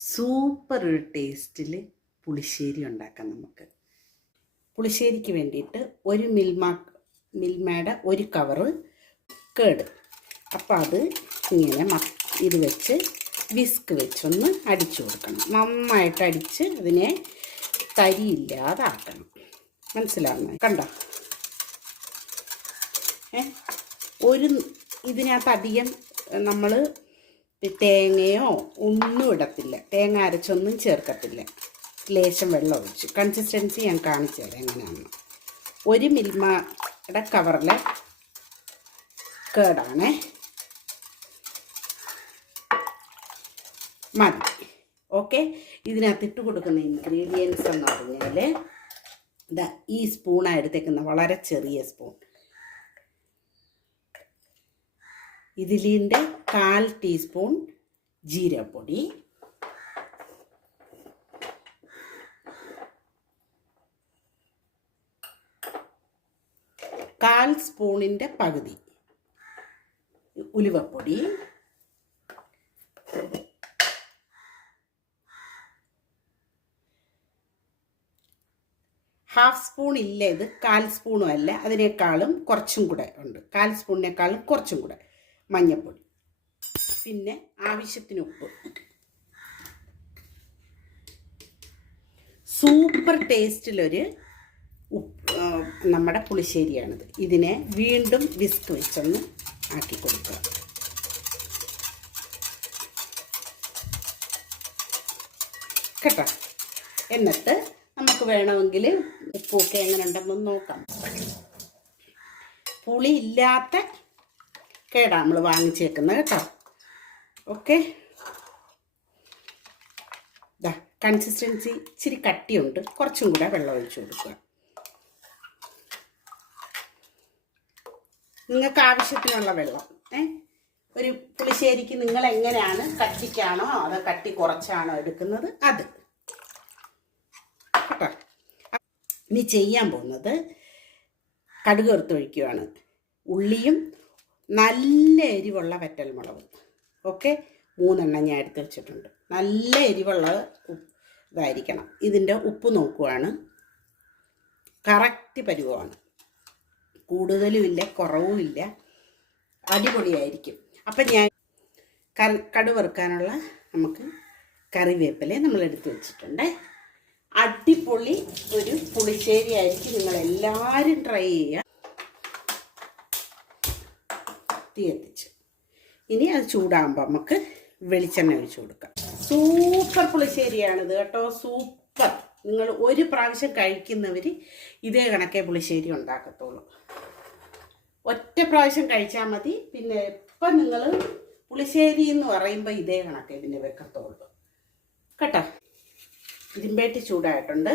Super ഒരു ടേസ്റ്റിൽ പുളിശ്ശേരി ഉണ്ടാക്കാം നമുക്ക്. പുളിശ്ശേരിക്ക് വേണ്ടിയിട്ട് ഒരു മിൽമ മിൽമയുടെ ഒരു കവറ് കേട്. അപ്പം അത് ഇങ്ങനെ മ ഇത് വെച്ച് വിസ്ക് വെച്ചൊന്ന് അടിച്ചു കൊടുക്കണം. നന്നായിട്ട് അടിച്ച് അതിനെ തരിയില്ലാതാക്കണം. മനസ്സിലാവുന്ന? കണ്ടോ? ഏ? ഒരു ഇതിനകത്ത് അധികം നമ്മൾ തേങ്ങയോ ഒന്നും ഇടത്തില്ല. തേങ്ങ അരച്ചൊന്നും ചേർക്കത്തില്ല. ലേശം വെള്ളം ഒഴിച്ച്. കൺസിസ്റ്റൻസി ഞാൻ കാണിച്ചു തരാം എങ്ങനെയാണെന്ന് ഒരു മിൽമയുടെ കവറിൽ കേടാണേ. മതി. ഓക്കെ ഇതിനകത്ത് ഇട്ട് കൊടുക്കുന്ന ഇൻഗ്രീഡിയൻസ് എന്ന് പറഞ്ഞാൽ ഇതാ ഈ സ്പൂണാണ് എടുത്തേക്കുന്ന വളരെ ചെറിയ സ്പൂൺ ഇതിലിന്റെ കാൽ ടീസ്പൂൺ ജീരപ്പൊടി കാൽ സ്പൂണിന്റെ പകുതി ഉലുവപ്പൊടി. ഹാഫ് സ്പൂൺ ഇല്ല ഇത് കാൽ സ്പൂണും അല്ല. അതിനേക്കാളും കുറച്ചും കൂടെ ഉണ്ട്. കാൽ സ്പൂണിനേക്കാളും കുറച്ചും കൂടെ. മഞ്ഞൾപ്പൊടി പിന്നെ ആവശ്യത്തിന് ഉപ്പ്. സൂപ്പർ ടേസ്റ്റിലൊരു ഉപ്പ് നമ്മുടെ പുളിശ്ശേരിയാണിത്. ഇതിനെ വീണ്ടും വിസ്ക് വെച്ചൊന്ന് ആക്കി കൊടുക്കുക. കേട്ടോ? എന്നിട്ട് നമുക്ക് വേണമെങ്കിൽ ഉപ്പൊക്കെ എങ്ങനെ ഉണ്ടെന്ന് നോക്കാം. പുളി കേടാ നമ്മൾ വാങ്ങിച്ചേക്കുന്നത് കേട്ടോ. ഓക്കെ. കൺസിസ്റ്റൻസി ഇച്ചിരി കട്ടിയുണ്ട്. കുറച്ചും കൂടെ വെള്ളം ഒഴിച്ചു കൊടുക്കുക. നിങ്ങൾക്ക് ആവശ്യത്തിനുള്ള വെള്ളം ഏ? ഒരു പുളിശ്ശേരിക്ക് നിങ്ങൾ എങ്ങനെയാണ് കട്ടിക്കാണോ അതോ കട്ടി കുറച്ചാണോ എടുക്കുന്നത്? അത്. കേട്ടോ. ഇനി ചെയ്യാൻ പോകുന്നത് കടുക് എടുത്തൊഴിക്കുകയാണ് ഉള്ളിയും നല്ല എരിവുള്ള വറ്റൽമുളക്. ഓക്കെ? മൂന്നെണ്ണം ഞാൻ എടുത്ത് വെച്ചിട്ടുണ്ട്. നല്ല എരിവുള്ള ഇതായിരിക്കണം. ഇതിന്റെ ഉപ്പ് നോക്കുവാണ്. കറക്റ്റ് പരുവമാണ് കൂടുതലുമില്ല കുറവുമില്ല അടിപൊളിയായിരിക്കും. അപ്പം ഞാൻ കറി കടുവറുക്കാനുള്ള നമുക്ക് കറിവേപ്പില നമ്മൾ എടുത്ത് വെച്ചിട്ടുണ്ട്. അടിപൊളി ഒരു പുളിശ്ശേരി ആയിരിക്കും നിങ്ങളെല്ലാവരും ട്രൈ ചെയ്യുക. തീ എത്തിച്ച് ഇനി അത് ചൂടാകുമ്പോൾ നമുക്ക് വെളിച്ചെണ്ണ ഒഴിച്ചു കൊടുക്കാം. സൂപ്പർ പുളിശ്ശേരിയാണിത് കേട്ടോ സൂപ്പർ. നിങ്ങൾ ഒരു പ്രാവശ്യം കഴിക്കുന്നവർ ഇതേ കണക്കേ പുളിശ്ശേരി ഉണ്ടാക്കത്തുള്ളൂ. ഒറ്റ പ്രാവശ്യം കഴിച്ചാൽ മതി പിന്നെ ഇപ്പം നിങ്ങൾ പുളിശ്ശേരി എന്ന് പറയുമ്പോൾ ഇതേ കണക്കേ ഇതിന്റെ വെക്കത്തുള്ളൂ. കേട്ടോ? ഇരുമ്പേട്ടി ചൂടായിട്ടുണ്ട്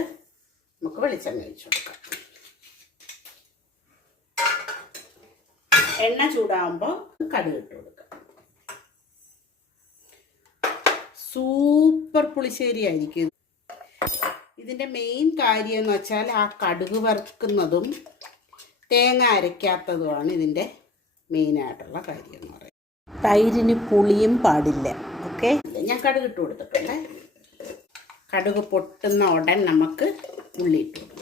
നമുക്ക് വെളിച്ചെണ്ണ ഒഴിച്ചു കൊടുക്കാം. എണ്ണ ചൂടാകുമ്പോൾ കടുക് ഇട്ട് കൊടുക്കുക സൂപ്പർ പുളിശ്ശേരി ആയിരിക്കും. ഇതിന്റെ മെയിൻ കാര്യം എന്ന് വെച്ചാൽ ആ കടുക് വറുക്കുന്നതും തേങ്ങ അരയ്ക്കാത്തതുമാണ് ഇതിന്റെ മെയിനായിട്ടുള്ള കാര്യം എന്ന് പറയുന്നത്. തൈരിന് പുളിയും പാടില്ല. ഓക്കെ? ഞാൻ കടുക് ഇട്ട് കൊടുത്തിട്ടുണ്ട്. കടുക് പൊട്ടുന്ന ഉടൻ നമുക്ക് ഉള്ളി ഇട്ട് കൊടുക്കാം.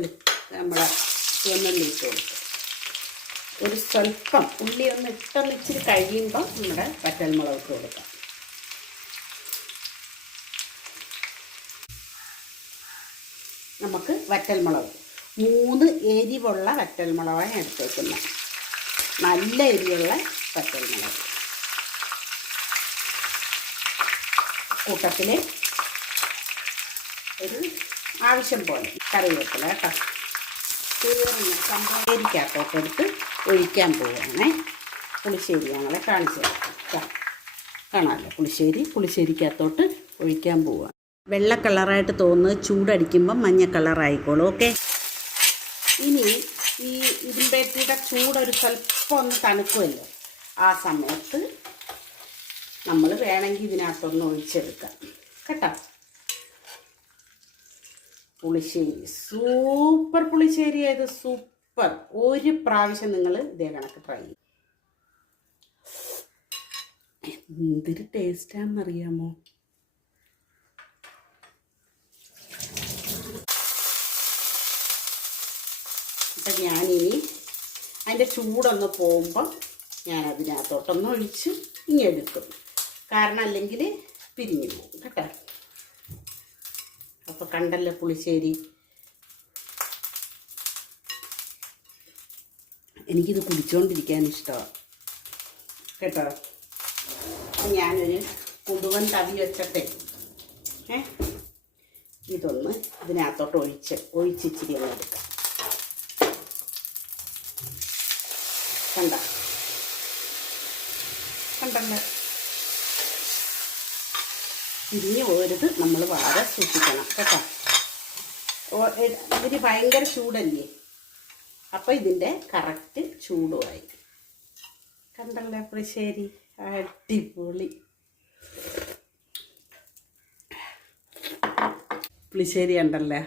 വെളി നമ്മളെ ചുവന്നുള്ളി ഇട്ട് കൊടുക്കും. ഒരു സ്വല്പം ഉള്ളി ഒന്ന് ഇട്ടൊന്ന് ഇച്ചിരി കഴിയുമ്പോൾ നമ്മുടെ വറ്റൽമുളക് ഇട്ട് കൊടുക്കാം. നമുക്ക് വറ്റൽമുളക്. മൂന്ന് എരിവുള്ള വറ്റൽമുളകാണ് എടുത്തേക്കുന്നത്. നല്ല എരിവുള്ള വറ്റൽമുളക്. കൂട്ടത്തിൽ ഒരു ആവശ്യം പോലെ കറിവേപ്പില കേട്ടോ. തീർന്ന് എടുത്ത് ഒഴിക്കാൻ പോവുകയാണേ. പുളിശ്ശേരി ഞങ്ങളെ കാണിച്ചു കാണാമല്ലോ പുളിശ്ശേരി പുളിശ്ശേരിക്കകത്തോട്ട് ഒഴിക്കാൻ പോവുക. വെള്ള കളറായിട്ട് തോന്നുന്നത് ചൂടടിക്കുമ്പം മഞ്ഞ കളറായിക്കോളും ഓക്കെ? ഇനി ഈ ഇരുമ്പേറ്റിയുടെ ചൂടൊരു സ്വല്പം ഒന്ന് തണുക്കുമല്ലോ. ആ സമയത്ത് നമ്മൾ വേണമെങ്കിൽ ഇതിനകത്തൊന്ന് ഒഴിച്ചെടുക്കാം. കേട്ടോ. പുളിശ്ശേരി. സൂപ്പർ പുളിശ്ശേരി ആയത് സൂപ്പർ. ഒരു പ്രാവശ്യം നിങ്ങൾ ഇതേ കണക്ക് ട്രൈ ചെയ്യും. എന്തൊരു ടേസ്റ്റാണെന്നറിയാമോ അപ്പം ഞാനിനി അതിന്റെ ചൂടൊന്ന് പോകുമ്പം ഞാൻ അതിനകത്തോട്ടൊന്ന് ഒഴിച്ച് ഇനി എടുക്കും. കാരണം അല്ലെങ്കിൽ പിരിഞ്ഞു പോകും കേട്ടോ. അപ്പോൾ കണ്ടല്ലോ പുളിശ്ശേരി. എനിക്കിത് കുടിച്ചുകൊണ്ടിരിക്കാൻ ഇഷ്ടമാണ് കേട്ടോ? ഞാനൊരു കുടുവൻ തവി വെച്ചട്ടെ. ഏ? ഇതൊന്ന് ഇതിനകത്തോട്ട് ഒഴിച്ച് ഒഴിച്ചിച്ചിരി എടുക്കാം. കണ്ട കണ്ടല്ലോ തിരിഞ്ഞു പോരുത്. നമ്മൾ വളരെ സൂക്ഷിക്കണം. കേട്ടോ? ഇതിന് ഭയങ്കര ചൂടല്ലേ? അപ്പോൾ ഇതിന്റെ കറക്റ്റ് ചൂടുമായി കണ്ടല്ലേ പുളിശ്ശേരി അടിപൊളി. പുളിശ്ശേരി ഉണ്ടല്ലേ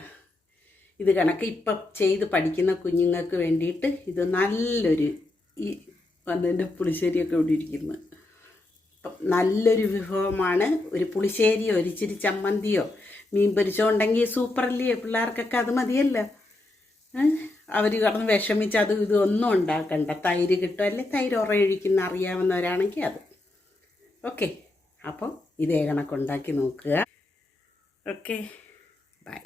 ഇത് കണക്ക് ഇപ്പം ചെയ്ത് പഠിക്കുന്ന കുഞ്ഞുങ്ങൾക്ക് വേണ്ടിയിട്ട് ഇത് നല്ലൊരു ഈ വന്നതിന്റെ പുളിശ്ശേരിയൊക്കെ ഇവിടെ ഇരിക്കുന്നത് അപ്പം നല്ലൊരു വിഭവമാണ്. ഒരു പുളിശ്ശേരിയോ ഒരു ഇച്ചിരി ചമ്മന്തിയോ മീൻ പൊരിച്ചോ ഉണ്ടെങ്കിൽ സൂപ്പറല്ലേ? പിള്ളേർക്കൊക്കെ അത് മതിയല്ലോ. അവർ കടന്ന് വിഷമിച്ച് അത് ഇതൊന്നും ഉണ്ടാക്കണ്ട. തൈര് കിട്ടും. അല്ലെ? തൈര് ഉറയൊഴിക്കുന്ന അറിയാവുന്നവരാണെങ്കിൽ അത്. ഓക്കെ. അപ്പോൾ ഇതേ കണക്കുണ്ടാക്കി നോക്കുക. ഓക്കെ. ബൈ.